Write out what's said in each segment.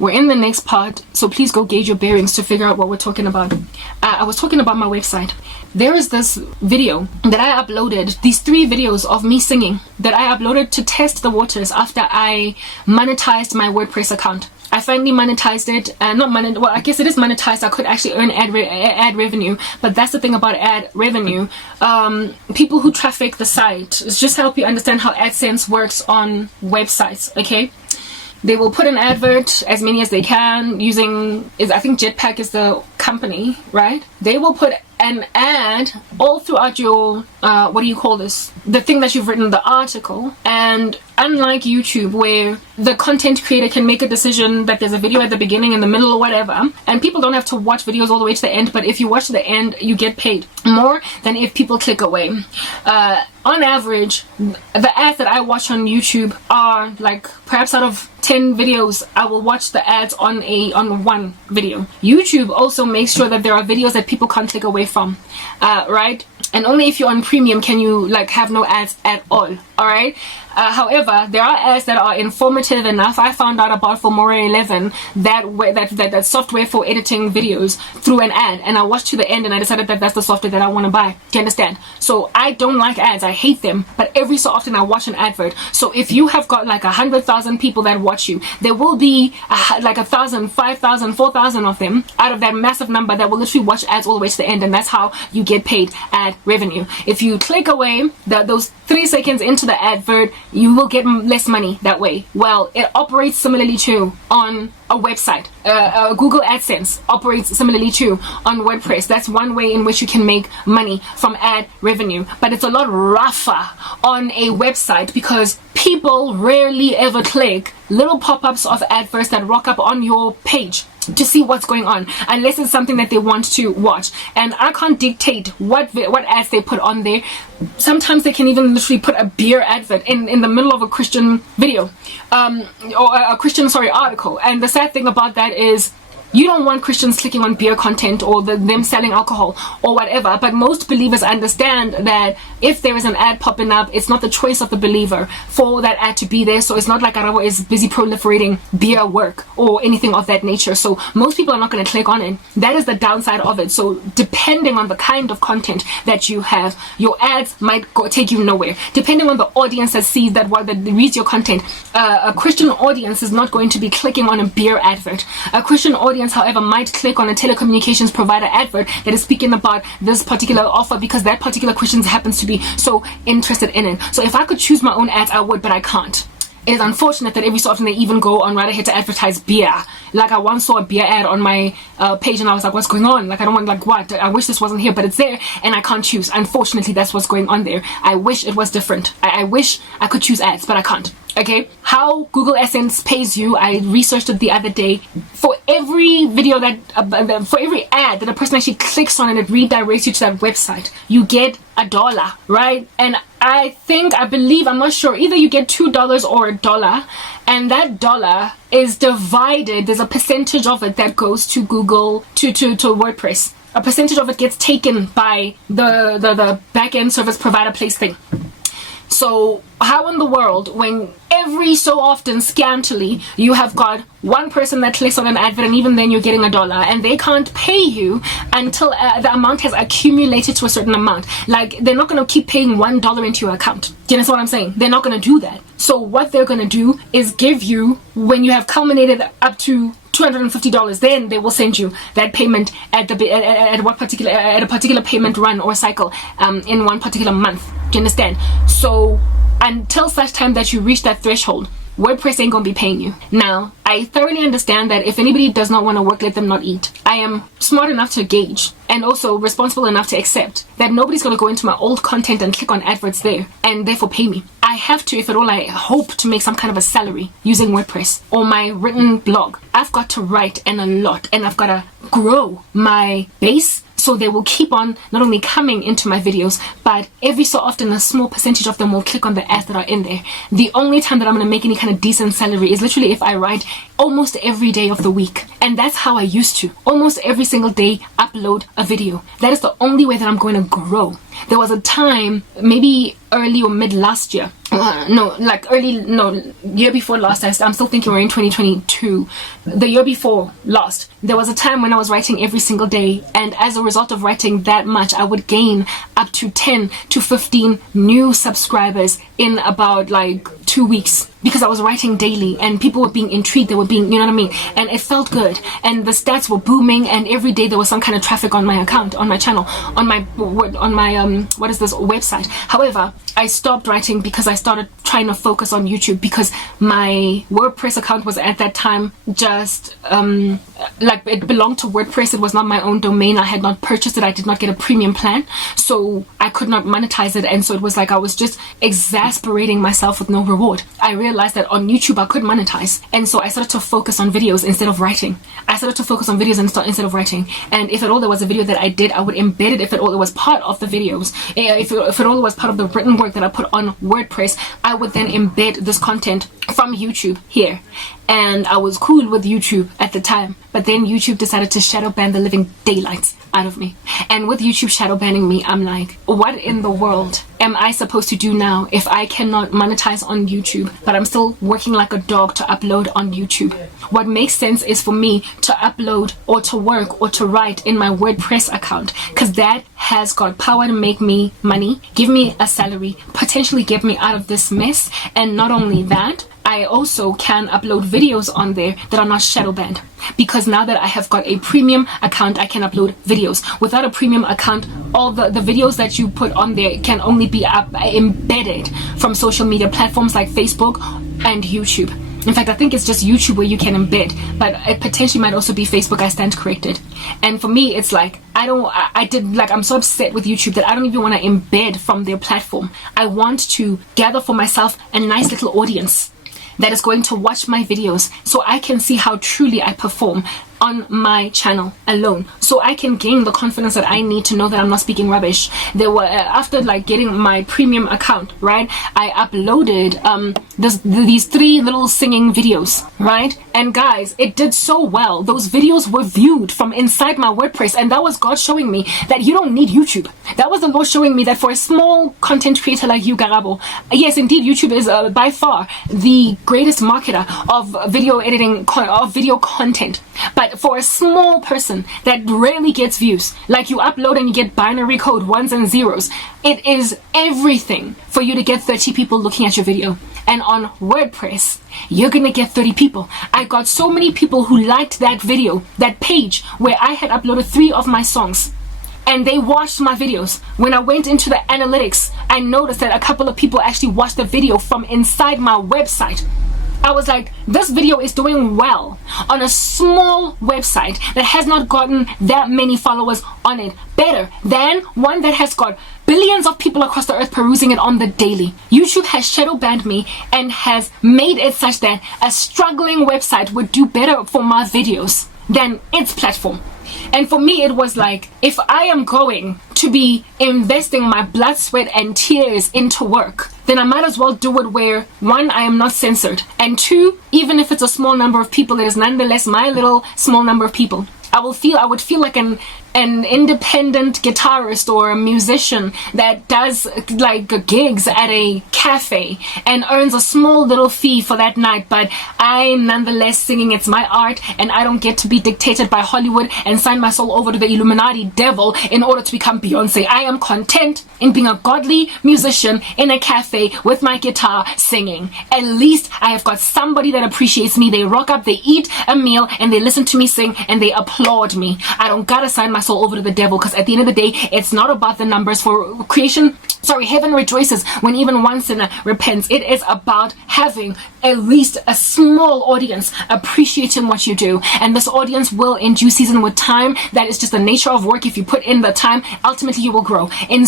We're in the next part, so please go gauge your bearings to figure out what we're talking about. I was talking about my website. There is this video that I uploaded, these 3 videos of me singing that I uploaded to test the waters after I monetized my WordPress account. I finally monetized it, well, I guess it is monetized. I could actually earn ad revenue, but that's the thing about ad revenue. People who traffic the site, it's just help you understand how AdSense works on websites, okay? They will put an advert, as many as they can, using, I think Jetpack is the company, right? They will put an ad all throughout your, what do you call this? The thing that you've written, the article. And unlike YouTube, where the content creator can make a decision that there's a video at the beginning, in the middle, or whatever, and people don't have to watch videos all the way to the end, but if you watch to the end, you get paid more than if people click away. On average, the ads that I watch on YouTube are like, perhaps out of 10 videos, I will watch the ads on one video. YouTube also makes sure that there are videos that people can't click away from, right? And only if you're on premium can you like have no ads at all. All right. However, there are ads that are informative enough. I found out about Filmora 11, that software for editing videos, through an ad, and I watched to the end and I decided that that's the software that I want to buy. Do you understand? So I don't like ads. I hate them. But every so often I watch an advert. So if you have got like 100,000 people that watch you, there will be like 1,000, 5,000, 4,000 of them out of that massive number that will literally watch ads all the way to the end, and that's how you get paid ad revenue. If you click away those 3 seconds into the advert, you will get less money that way. Well, it operates similarly too on a website. Google AdSense operates similarly too on WordPress. That's one way in which you can make money from ad revenue, but it's a lot rougher on a website because people rarely ever click little pop-ups of adverts that rock up on your page to see what's going on, unless it's something that they want to watch. And I can't dictate what ads they put on there. Sometimes they can even literally put a beer advert in the middle of a Christian video, or a Christian article. And the sad thing about that is you don't want Christians clicking on beer content or them selling alcohol or whatever, but most believers understand that if there is an ad popping up, it's not the choice of the believer for that ad to be there. So it's not like Arabo is busy proliferating beer work or anything of that nature. So most people are not going to click on it. That is the downside of it. So depending on the kind of content that you have, your ads might take you nowhere. Depending on the audience that sees that reads your content, a Christian audience is not going to be clicking on a beer advert. A Christian audience, however, might click on a telecommunications provider advert that is speaking about this particular offer because that particular Christian happens to be so interested in it. So if I could choose my own ads, I would, but I can't. It is unfortunate that every so often they even go on right ahead to advertise beer. Like I once saw a beer ad on my page and I was like, what's going on? Like I don't want, like what? I wish this wasn't here, but it's there and I can't choose. Unfortunately, that's what's going on there. I wish it was different. I wish I could choose ads, but I can't. Okay, how Google AdSense pays you, I researched it the other day. For every video for every ad that a person actually clicks on and it redirects you to that website, you get $1, right? And I believe, I'm not sure, either you get $2 or $1, and that dollar is divided. There's a percentage of it that goes to Google, to WordPress. A percentage of it gets taken by the back-end service provider place thing. So how in the world, when every so often, scantily, you have got one person that clicks on an advert and even then you're getting $1 and they can't pay you until the amount has accumulated to a certain amount. Like they're not going to keep paying $1 into your account. Do you understand what I'm saying? They're not going to do that. So what they're going to do is give you, when you have culminated up to $250, then they will send you that payment at a particular payment run or cycle in one particular month. Do you understand? So until such time that you reach that threshold, WordPress ain't gonna be paying you. Now, I thoroughly understand that if anybody does not want to work, let them not eat. I am smart enough to gauge and also responsible enough to accept that nobody's gonna go into my old content and click on adverts there and therefore pay me. I have to, if at all I hope to make some kind of a salary using WordPress or my written blog, I've got to write and a lot, and I've got to grow my base so they will keep on not only coming into my videos, but every so often a small percentage of them will click on the ads that are in there. The only time that I'm going to make any kind of decent salary is literally if I write almost every day of the week. And that's how I used to. Almost every single day upload a video. That is the only way that I'm going to grow. There was a time, maybe early or mid last year. Year before last. I'm still thinking we're in 2022. The year before last, there was a time when I was writing every single day, and as a result of writing that much, I would gain up to 10 to 15 new subscribers in about like 2 weeks, because I was writing daily and people were being intrigued. They were being, you know what I mean? And it felt good, and the stats were booming, and every day there was some kind of traffic on my account, on my channel, on my website. However, I stopped writing because I started trying to focus on YouTube, because my WordPress account was at that time just it belonged to WordPress. It was not my own domain. I had not purchased it. I did not get a premium plan, so I could not monetize it, and so it was like I was just exasperating myself with no reward. I realized that on YouTube I could monetize, and so I started to focus on videos instead of writing. Instead of writing, and if at all there was a video that I did, I would embed it. If at all it was part of the videos, if at all it was part of the written work that I put on WordPress, I would then embed this content from YouTube here. And I was cool with YouTube at the time, but then YouTube decided to shadow ban the living daylights out of me. And with YouTube shadow banning me, I'm like, what in the world am I supposed to do now if I cannot monetize on YouTube, but I'm still working like a dog to upload on YouTube? What makes sense is for me to upload or to work or to write in my WordPress account, because that has got power to make me money, give me a salary, potentially get me out of this mess. And not only that, I also can upload videos on there that are not shadow banned, because now that I have got a premium account, I can upload videos. Without a premium account, all the videos that you put on there can only be embedded from social media platforms like Facebook and YouTube. In fact, I think it's just YouTube where you can embed, but it potentially might also be Facebook. I stand corrected. And for me, it's like, I'm so upset with YouTube that I don't even want to embed from their platform. I want to gather for myself a nice little audience that is going to watch my videos, so I can see how truly I perform on my channel alone, so I can gain the confidence that I need to know that I'm not speaking rubbish. There were after getting my premium account, right, I uploaded these 3 little singing videos, right? And guys, it did so well. Those videos were viewed from inside my WordPress, and that was God showing me that you don't need YouTube. That was the Lord showing me that for a small content creator like you, Garabo, yes, indeed, YouTube is by far the greatest marketer of video editing, of video content. But for a small person that rarely gets views, like you upload and you get binary code 1s and 0s, it is everything for you to get 30 people looking at your video. And on WordPress, you're gonna get 30 people. I got so many people who liked that video, that page where I had uploaded 3 of my songs, and they watched my videos. When I went into the analytics, I noticed that a couple of people actually watched the video from inside my website. I was like, this video is doing well on a small website that has not gotten that many followers on it, better than one that has got billions of people across the earth perusing it on the daily. YouTube has shadow banned me and has made it such that a struggling website would do better for my videos than its platform. And for me, it was like, if I am going to be investing my blood, sweat, and tears into work, then I might as well do it where, 1, I am not censored, and 2, even if it's a small number of people, it is nonetheless my little small number of people. I would feel like an independent guitarist or a musician that does gigs at a cafe and earns a small little fee for that night, but I'm nonetheless singing. It's my art, and I don't get to be dictated by Hollywood and sign my soul over to the Illuminati devil in order to become Beyonce. I am content in being a godly musician in a cafe with my guitar singing. At least I have got somebody that appreciates me. They rock up, they eat a meal, and they listen to me sing, and they applaud me. I don't gotta sign my soul over to the devil, because at the end of the day, it's not about the numbers. For creation, heaven rejoices when even one sinner repents. It is about having at least a small audience appreciating what you do, and this audience will, in due season, with time, that is just the nature of work. If you put in the time, ultimately you will grow. In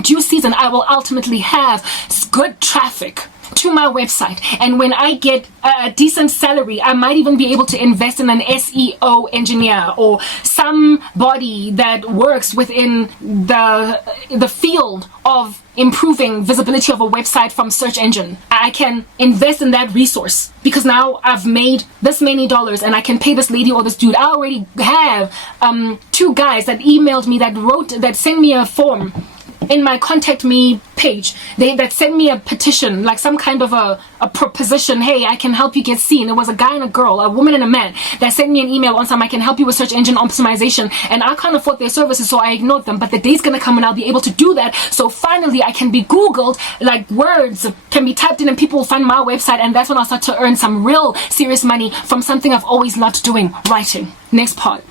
due season, I will ultimately have good traffic to my website, and when I get a decent salary, I might even be able to invest in an SEO engineer or somebody that works within the field of improving visibility of a website from search engine. I can invest in that resource because now I've made this many dollars and I can pay this lady or this dude. I already have 2 guys that emailed me, that sent me a form in my contact me page. That sent me a petition, like some kind of a proposition. Hey, I can help you get seen. It was a guy and a girl, a woman and a man, that sent me an email on some, I can help you with search engine optimization, and I can't afford their services, so I ignored them. But the day's gonna come and I'll be able to do that. So finally I can be Googled, like words can be typed in and people will find my website, and that's when I'll start to earn some real serious money from something I've always loved doing, writing. Next part.